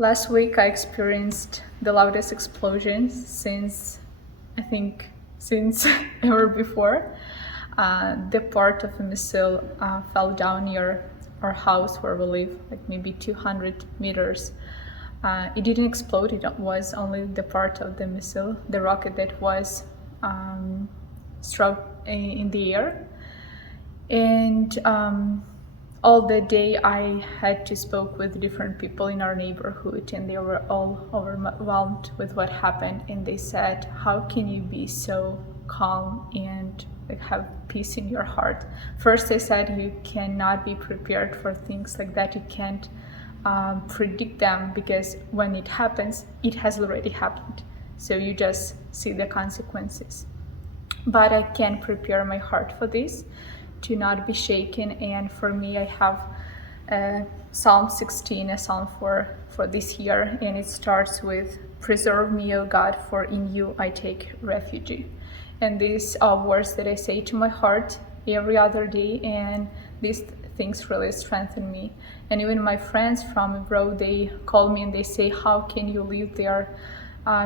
Last week I experienced the loudest explosion I think, since ever before. The part of a missile fell down near our house where we live, like maybe 200 meters. It didn't explode, it was only the part of the missile, the rocket that was struck in the air. And all the day I had to speak with different people in our neighborhood, and they were all overwhelmed with what happened, and they said, how can you be so calm and have peace in your heart? First they said you cannot be prepared for things like that, you can't predict them, because when it happens, it has already happened, so you just see the consequences. But I can prepare my heart for this, to not be shaken. And for me, I have Psalm 16, a psalm for this year, and it starts with, preserve me, O God, for in you I take refuge. And these are words that I say to my heart every other day, and these things really strengthen me. And even my friends from abroad, they call me and they say, how can you live there?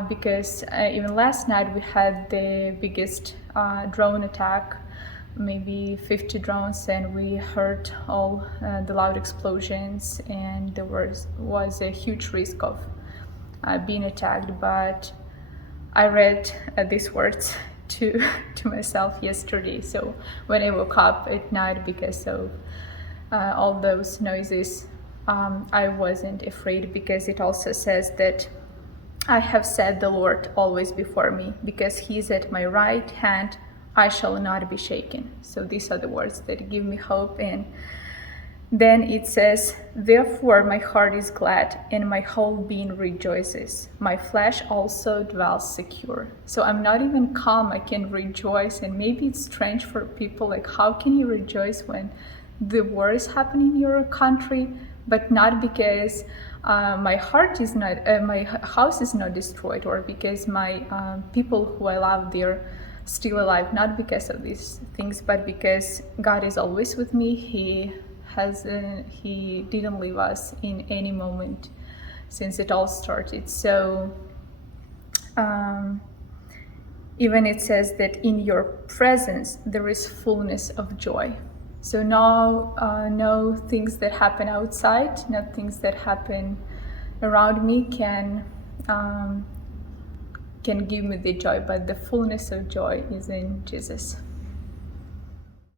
Because even last night we had the biggest drone attack, maybe 50 drones, and we heard all the loud explosions, and there was a huge risk of being attacked. But I read these words to myself yesterday, so when I woke up at night, because of all those noises, I wasn't afraid, because it also says that I have set the Lord always before me, because he is at my right hand, I shall not be shaken. So these are the words that give me hope. And then it says, therefore my heart is glad and my whole being rejoices. My flesh also dwells secure. So I'm not even calm, I can rejoice. And maybe it's strange for people, like, how can you rejoice when the war is happening in your country? But not because my heart is not, my house is not destroyed, or because my people who I love, they're still alive, not because of these things, but because God is always with me. He didn't leave us in any moment since it all started. So even it says that in your presence there is fullness of joy. So no things that happen outside, no things that happen around me can give me the joy, but the fullness of joy is in Jesus.